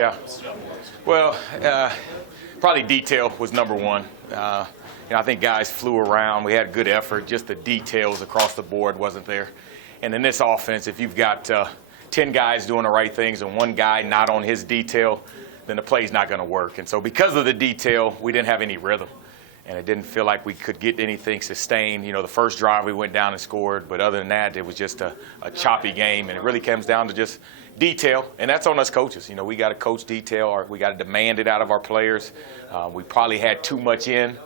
Yeah. Well, probably detail was number one. I think guys flew around. We had good effort. Just the details across the board wasn't there. And in this offense, if you've got 10 guys doing the right things and one guy not on his detail, then the play's not going to work. And so because of the detail, we didn't have any rhythm. And it didn't feel like we could get anything sustained. The first drive we went down and scored, but other than that, it was just a choppy game. And it really comes down to just detail, and that's on us coaches. We got to coach detail, or we got to demand it out of our players. We probably had too much in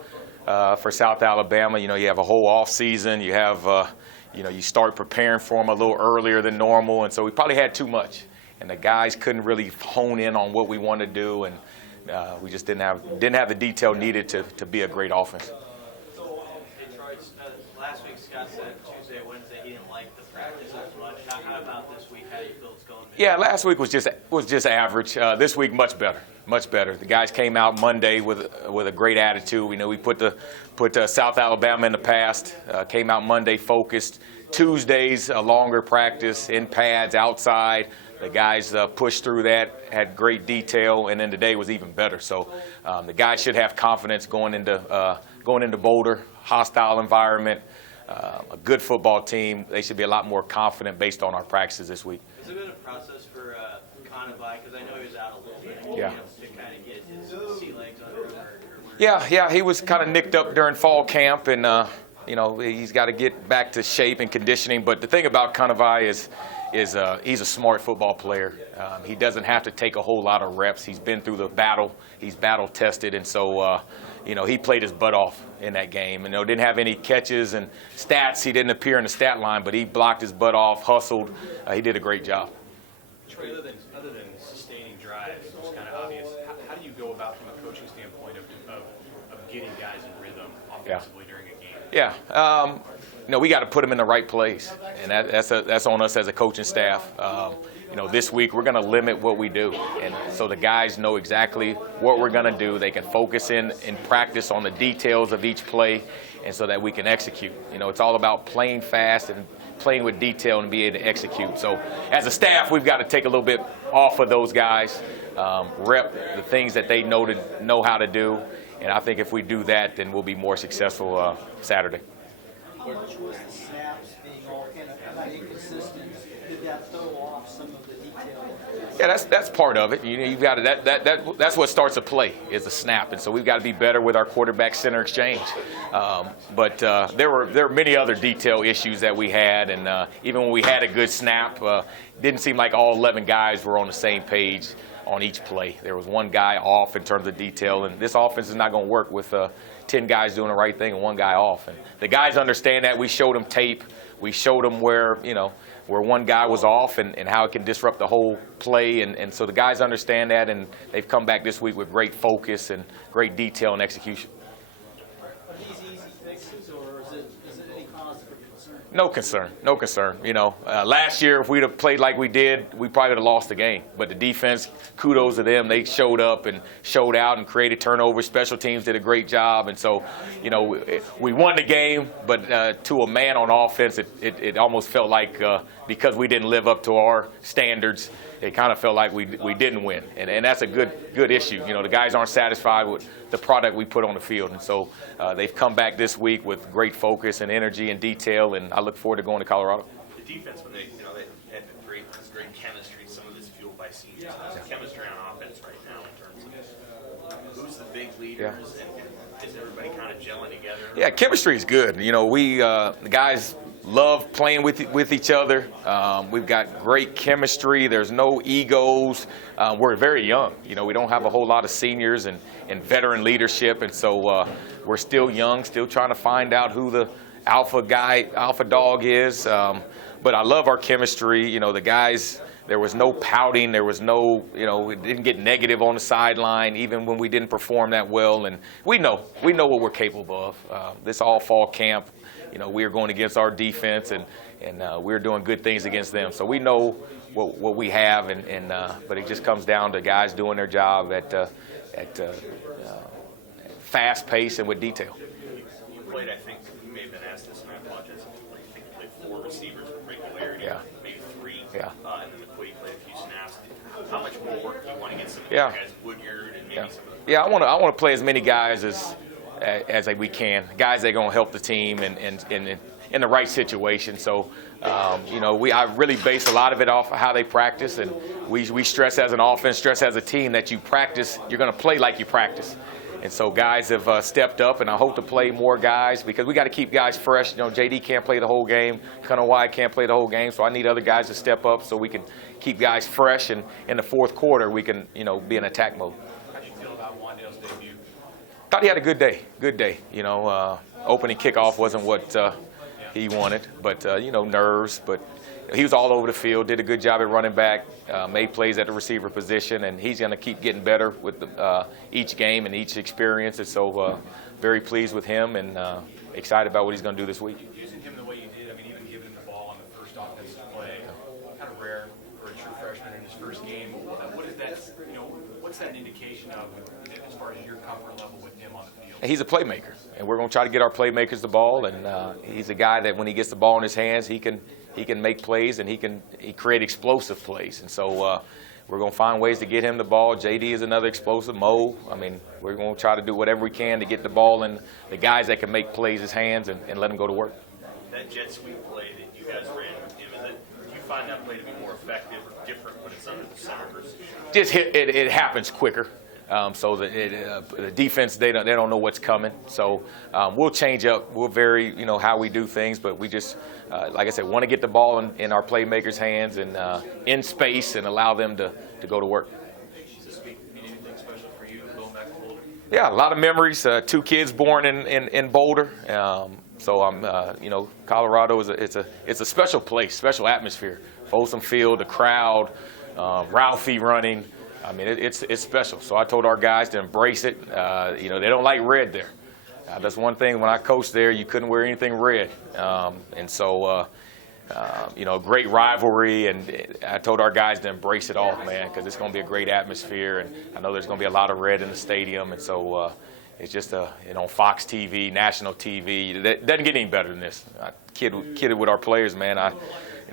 for South Alabama. You have a whole off season. You have, you start preparing for them a little earlier than normal, and so we probably had too much. And the guys couldn't really hone in on what we want to do, and we just didn't have the detail needed to be a great offense. Hey, Troy, last week Scott said Tuesday, Wednesday he didn't like the practice as much. How about this week? How do you feel it's going? Yeah, last week was just average. This week, much better, much better. The guys came out Monday with a great attitude. We put South Alabama in the past. Came out Monday focused. Tuesdays, a longer practice in pads outside. The guys pushed through that, had great detail, and then today was even better. So the guys should have confidence going into Boulder, hostile environment, a good football team. They should be a lot more confident based on our practices this week. Has it been a process for Conavai? Because I know he was out a little bit. Yeah. To kind of get his sea legs under him. Yeah, he was kind of nicked up during fall camp, and he's got to get back to shape and conditioning. But the thing about Conavai is he's a smart football player. He doesn't have to take a whole lot of reps. He's been through the battle. He's battle tested, and so he played his butt off in that game. And didn't have any catches and stats. He didn't appear in the stat line, but he blocked his butt off, hustled. He did a great job. Troy, other than sustaining drives, which is kind of obvious, how do you go about from a coaching standpoint of getting guys in rhythm offensively during a game? Yeah. We got to put them in the right place, and that's on us as a coaching staff. This week we're going to limit what we do, and so the guys know exactly what we're going to do. They can focus in practice on the details of each play, and so that we can execute. It's all about playing fast and playing with detail and be able to execute. So as a staff, we've got to take a little bit off of those guys, rep the things that they know how to do, and I think if we do that, then we'll be more successful Saturday. How much was the snaps being all kind of inconsistent? Did that throw off some of the detail? Yeah, that's part of it. You've got to, that's what starts a play is a snap, and so we've got to be better with our quarterback center exchange. But there were many other detail issues that we had, and even when we had a good snap, didn't seem like all 11 guys were on the same page on each play. There was one guy off in terms of detail, and this offense is not going to work with 10 guys doing the right thing and one guy off. And the guys understand that. We showed them tape. We showed them where one guy was off and how it can disrupt the whole play. And so the guys understand that, and they've come back this week with great focus and great detail and execution. Are these easy fixes, or is it any cause for concern? No concern. Last year, if we'd have played like we did, we probably would have lost the game. But the defense, kudos to them. They showed up and showed out and created turnovers. Special teams did a great job. And so, we won the game, but to a man on offense, it almost felt like because we didn't live up to our standards, it kind of felt like we didn't win. And that's a good issue. The guys aren't satisfied with the product we put on the field. And so they've come back this week with great focus and energy and detail, and I look forward to going to Colorado. The defense, when they had great chemistry, some of it's fueled by seniors. How's the chemistry on offense right now in terms of who's the big leaders and is everybody kind of gelling together? Yeah, chemistry is good. The guys love playing with each other. We've got great chemistry. There's no egos. We're very young. We don't have a whole lot of seniors and veteran leadership, and so we're still young, still trying to find out who the alpha dog is. But I love our chemistry. The guys, there was no pouting. There was no, we didn't get negative on the sideline, even when we didn't perform that well. And we know what we're capable of. This all fall camp, we are going against our defense, and we're doing good things against them. So we know what we have, but it just comes down to guys doing their job at fast pace and with detail. You played, I think, maybe may have been asked this, and I apologize. I think you played 4 receivers with regularity, Yeah. maybe 3, Yeah. And then McQueen played a few snaps. How much more work do you want to get some of Yeah. these guys, Woodyard and maybe Yeah, some of yeah. I want to play as many guys as we can. Guys that are going to help the team and in the right situation. So, you know, I really base a lot of it off of how they practice, and we stress as an offense, stress as a team that you practice. You're going to play like you practice. And so guys have stepped up, and I hope to play more guys because we got to keep guys fresh. You know, JD can't play the whole game. Connor White can't play the whole game, so I need other guys to step up so we can keep guys fresh. And in the fourth quarter, we can, you know, be in attack mode. How do you feel about Wandale's debut? Thought he had a good day. Good day. You know, opening kickoff wasn't what he wanted, but you know, nerves. But he was all over the field. Did a good job at running back. Made plays at the receiver position, and he's going to keep getting better with each game and each experience. And so, very pleased with him and excited about what he's going to do this week. Using him the way you did, I mean, even giving him the ball on the first offensive play, kind of rare for a true freshman in his first game. What is that? You know, what's that an indication of as far as your comfort level with him on the field? He's a playmaker, and we're going to try to get our playmakers the ball. And he's a guy that when he gets the ball in his hands, he can make plays and he create explosive plays. And so we're going to find ways to get him the ball. JD is another explosive. Mo, I mean, we're going to try to do whatever we can to get the ball in the guys that can make plays his hands and let him go to work. that jet sweep play that you guys ran with him? Do you find that play to be more effective or different when it's under the center versus? Just it happens quicker. So the defense, they don't know what's coming. So we'll change up. We'll vary, how we do things. But we just, like I said, want to get the ball in our playmakers' hands and in space and allow them to go to work. Does this week mean anything special for you going back to Boulder? Yeah, a lot of memories. 2 kids born in Boulder. So I'm, Colorado it's a special place, special atmosphere. Folsom Field, the crowd, Ralphie running. I mean, it's special. So I told our guys to embrace it. They don't like red there. That's one thing. When I coached there, you couldn't wear anything red. And so, great rivalry. And I told our guys to embrace it all, man, because it's going to be a great atmosphere. And I know there's going to be a lot of red in the stadium. And so it's just, Fox TV, national TV. It doesn't get any better than this. I kidded with our players, man.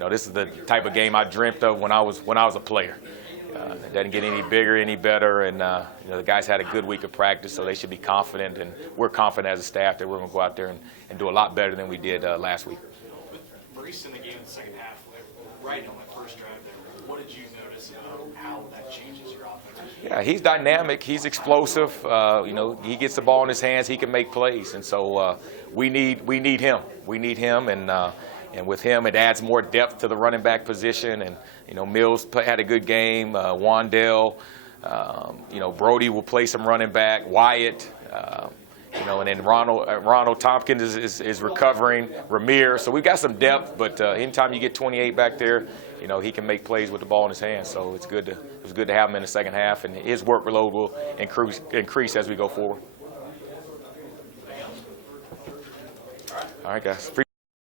This is the type of game I dreamt of when I was a player. It doesn't get any bigger, any better, and the guys had a good week of practice, so they should be confident, and we're confident as a staff that we're going to go out there and do a lot better than we did last week. With Maurice in the game in the second half, right on the first drive there, what did you notice about how that changes your offense? Yeah, he's dynamic, he's explosive. He gets the ball in his hands, he can make plays, and so we need him. We need him, and with him, it adds more depth to the running back position. And, Mills had a good game. Wandale, Brody will play some running back. Wyatt, and then Ronald Tompkins is recovering. Ramir. So we've got some depth, but anytime you get 28 back there, he can make plays with the ball in his hands. So it was good to have him in the second half, and his workload will increase as we go forward. All right, guys.